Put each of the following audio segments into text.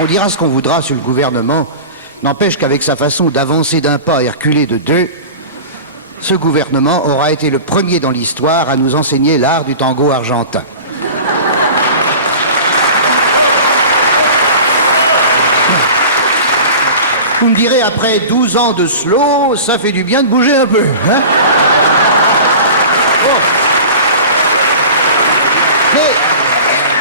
On dira ce qu'on voudra sur le gouvernement. N'empêche qu'avec sa façon d'avancer d'un pas et reculer de deux, ce gouvernement aura été le premier dans l'histoire à nous enseigner l'art du tango argentin. Vous me direz, après 12 ans de slow, ça fait du bien de bouger un peu, hein? Oh.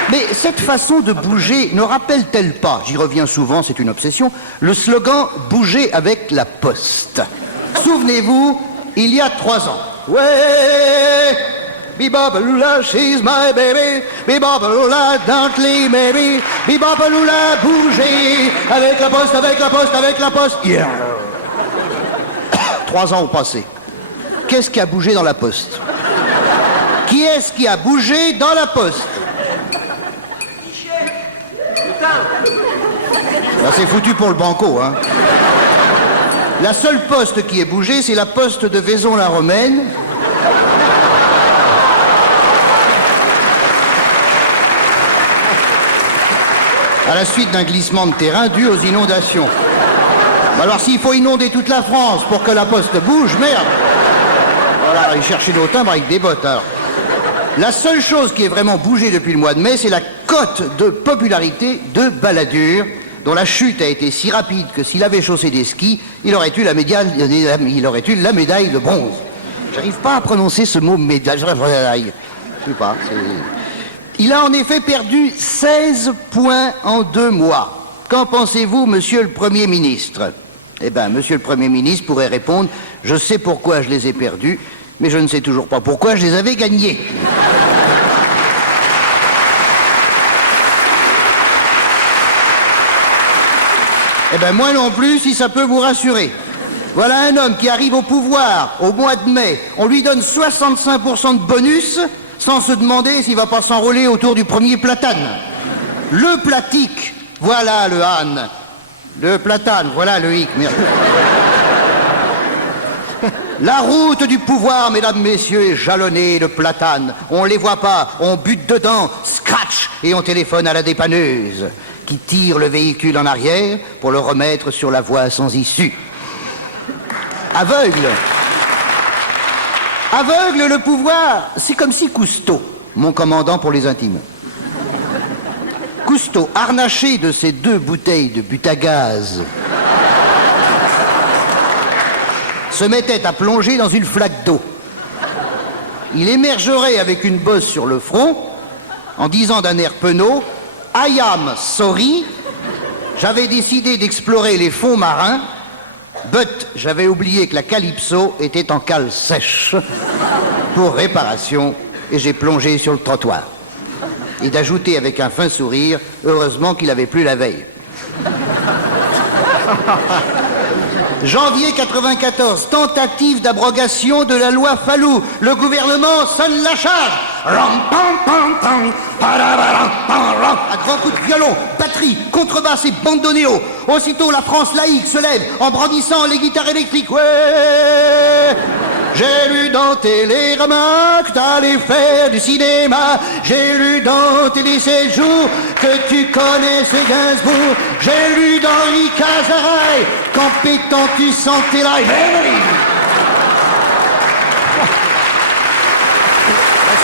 Mais cette façon de bouger ne rappelle-t-elle pas, j'y reviens souvent, c'est une obsession, le slogan « Bouger avec la poste ». Souvenez-vous, il y a 3 ans. Ouais, bibabaloula, she's my baby, bibabaloula, don't leave me, bibabaloula, bouger avec la poste, avec la poste, avec la poste. Yeah. 3 ans ont passé. Qu'est-ce qui a bougé dans la poste? Qui est-ce qui a bougé dans la poste? Là, c'est foutu pour le banco, hein. La seule poste qui est bougée, c'est la poste de Vaison-la-Romaine. À la suite d'un glissement de terrain dû aux inondations. Alors, s'il faut inonder toute la France pour que la poste bouge, merde. Voilà, il cherchait nos timbres avec des bottes, alors. La seule chose qui est vraiment bougée depuis le mois de mai, c'est la cote de popularité de Balladur, dont la chute a été si rapide que s'il avait chaussé des skis, il aurait eu la médaille de bronze. J'arrive pas à prononcer ce mot médaille. Je sais pas. Il a en effet perdu 16 points en 2 mois. Qu'en pensez-vous, monsieur le Premier ministre? Eh bien, monsieur le Premier ministre pourrait répondre « Je sais pourquoi je les ai perdus, mais je ne sais toujours pas pourquoi je les avais gagnés. » Eh bien, moi non plus, si ça peut vous rassurer. Voilà un homme qui arrive au pouvoir au mois de mai. On lui donne 65% de bonus sans se demander s'il va pas s'enrôler autour du premier platane. Le platique, voilà le âne. Le platane, voilà le hic. Merde. La route du pouvoir, mesdames, messieurs, est jalonnée de platanes. On les voit pas, on bute dedans, scratch, et on téléphone à la dépanneuse, qui tire le véhicule en arrière pour le remettre sur la voie sans issue. Aveugle. Aveugle, le pouvoir, c'est comme si Cousteau, mon commandant pour les intimes, Cousteau, harnaché de ses 2 bouteilles de butagaz, se mettait à plonger dans une flaque d'eau. Il émergerait avec une bosse sur le front en disant d'un air penaud « I am sorry, j'avais décidé d'explorer les fonds marins, but j'avais oublié que la Calypso était en cale sèche pour réparation et j'ai plongé sur le trottoir. » Et d'ajouter avec un fin sourire « Heureusement qu'il n'avait plus la veille. » Janvier 94, tentative d'abrogation de la loi Fallou. Le gouvernement sonne la charge. À grands coups de violon, batterie, contrebasse et bandoneon. Aussitôt, la France laïque se lève en brandissant les guitares électriques. Ouais, j'ai lu dans Télérama que t'allais faire du cinéma. J'ai lu dans Télé Séjours que tu connaissais Gainsbourg. J'ai lu dans Henri Cazaray qu'en pétant tu sentais la... La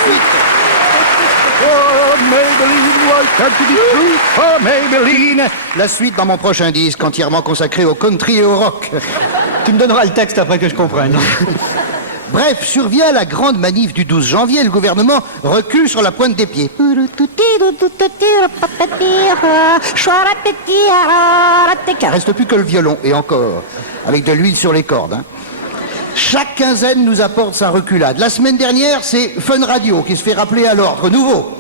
suite. Oh, Maybelline, why can't you be true? Oh, Maybelline. La suite dans mon prochain disque entièrement consacré au country et au rock. Tu me donneras le texte après que je comprenne. Bref, survient la grande manif du 12 janvier. Le gouvernement recule sur la pointe des pieds. Il reste plus que le violon, et encore, avec de l'huile sur les cordes. Hein. Chaque quinzaine nous apporte sa reculade. La semaine dernière, c'est Fun Radio qui se fait rappeler à l'ordre, nouveau.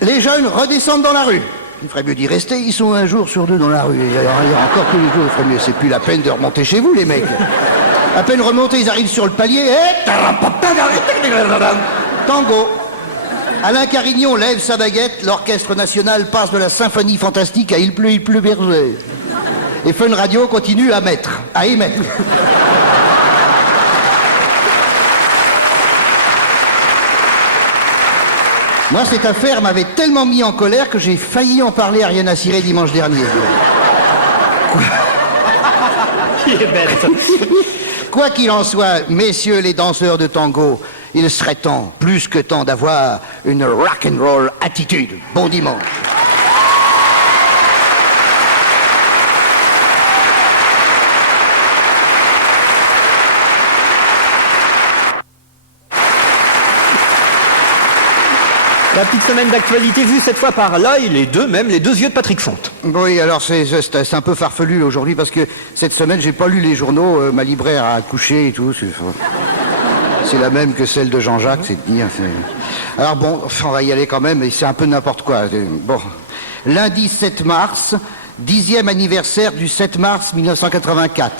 Les jeunes redescendent dans la rue. Il ferait mieux d'y rester, ils sont 1 jour sur 2 dans la rue. Il y a encore tous les jours, il ferait mieux. C'est plus la peine de remonter chez vous, les mecs. À peine remontés, ils arrivent sur le palier. Tango. Alain Carignon lève sa baguette, l'orchestre national passe de la symphonie fantastique à Il pleut berger. Et Fun Radio continue à émettre. Moi, cette affaire m'avait tellement mis en colère que j'ai failli en parler à Ariane Assiré dimanche dernier. Il est bête. Quoi qu'il en soit, messieurs les danseurs de tango, il serait temps, plus que temps, d'avoir une rock'n'roll attitude. Bon dimanche. La petite semaine d'actualité vue cette fois par l'œil, les deux yeux de Patrick Fonte. Oui, alors c'est un peu farfelu aujourd'hui parce que cette semaine, j'ai pas lu les journaux, ma libraire a accouché et tout. C'est la même que celle de Jean-Jacques, c'est dire. Alors bon, on va y aller quand même, et c'est un peu n'importe quoi. Bon, lundi 7 mars, 10e anniversaire du 7 mars 1984.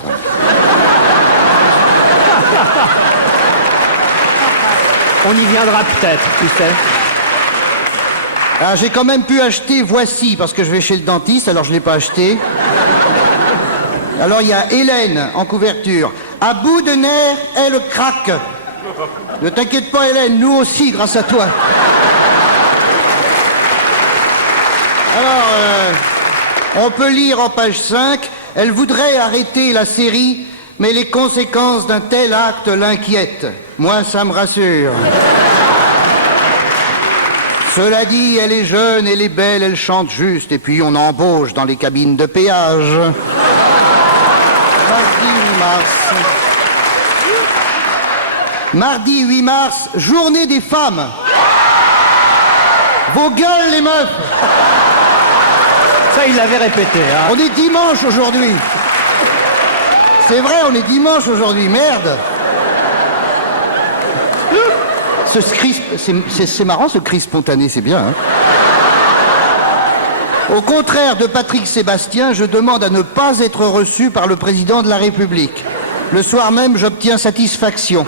On y viendra peut-être, tu sais. Alors j'ai quand même pu acheter Voici, parce que je vais chez le dentiste, alors je ne l'ai pas acheté. Alors il y a Hélène en couverture. À bout de nerfs, elle craque. Ne t'inquiète pas Hélène, nous aussi grâce à toi. Alors, on peut lire en page 5, elle voudrait arrêter la série, mais les conséquences d'un tel acte l'inquiètent. Moi, ça me rassure. Cela dit, elle est jeune, elle est belle, elle chante juste, et puis on embauche dans les cabines de péage. Mardi 8 mars, journée des femmes. Vos gueules, les meufs. Ça, il l'avait répété, hein. On est dimanche aujourd'hui. C'est vrai, on est dimanche aujourd'hui, merde. C'est marrant ce cri spontané, c'est bien. Hein. Au contraire de Patrick Sébastien, je demande à ne pas être reçu par le président de la République. Le soir même, j'obtiens satisfaction.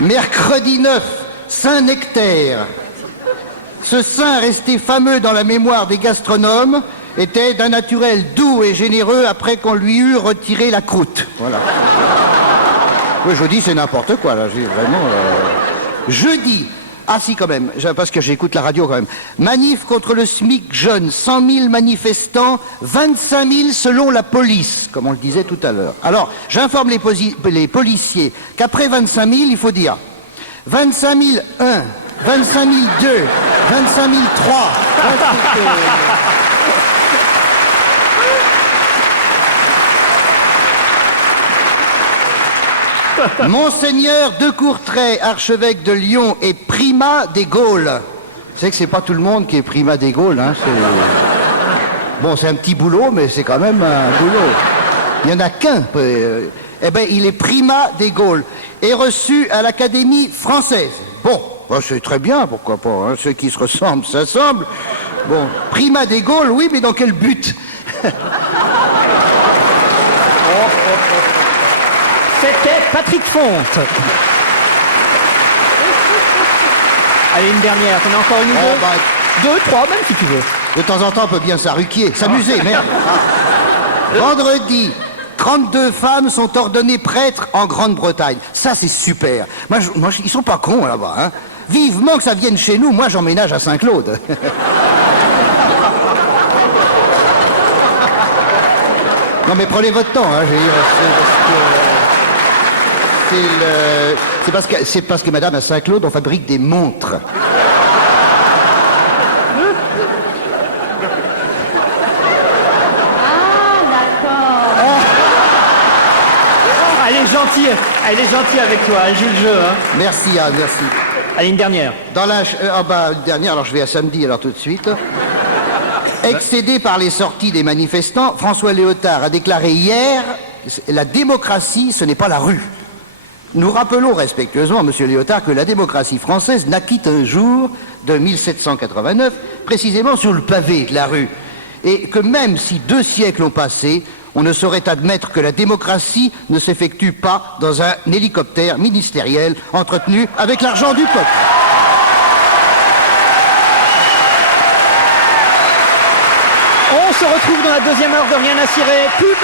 Mercredi 9, Saint-Nectaire. Ce saint resté fameux dans la mémoire des gastronomes était d'un naturel doux et généreux après qu'on lui eut retiré la croûte. Voilà. Oui, je dis c'est n'importe quoi, là. J'ai vraiment... Jeudi, ah si quand même, parce que j'écoute la radio quand même. Manif contre le SMIC jeune, 100 000 manifestants, 25 000 selon la police, comme on le disait tout à l'heure. Alors, j'informe les policiers qu'après 25 000, il faut dire 25 001, 25 002, 25 003, 28... Monseigneur de Courtrai, archevêque de Lyon et primat des Gaules. Vous savez que c'est pas tout le monde qui est primat des Gaules, hein. Bon, c'est un petit boulot, mais c'est quand même un boulot. Il y en a qu'un. Eh ben, il est primat des Gaules et reçu à l'Académie française. Bon, c'est très bien, pourquoi pas. Hein. Ceux qui se ressemblent s'assemblent. Bon, primat des Gaules, oui, mais dans quel but? C'était Patrick Fonte. Allez, une dernière. T'en as encore une ou deux? Deux, trois, même si tu veux. De temps en temps, on peut bien s'arruquier, s'amuser, merde. Vendredi, 32 femmes sont ordonnées prêtres en Grande-Bretagne. Ça, c'est super. Moi, ils sont pas cons, là-bas. Hein. Vivement que ça vienne chez nous. Moi, j'emménage à Saint-Claude. Non, mais prenez votre temps, hein, je veux dire, c'est parce que madame, à Saint-Claude, on fabrique des montres. Elle est gentille avec toi, elle joue le jeu, hein. Merci, Anne, merci. Allez, une dernière. Une dernière, alors je vais à samedi, alors tout de suite. Excédé par les sorties des manifestants, François Léotard a déclaré hier « La démocratie, ce n'est pas la rue ». Nous rappelons respectueusement, monsieur Léotard, que la démocratie française naquit un jour de 1789, précisément sur le pavé de la rue. Et que même si 2 siècles ont passé, on ne saurait admettre que la démocratie ne s'effectue pas dans un hélicoptère ministériel entretenu avec l'argent du peuple. On se retrouve dans la deuxième heure de Rien à cirer. Pub.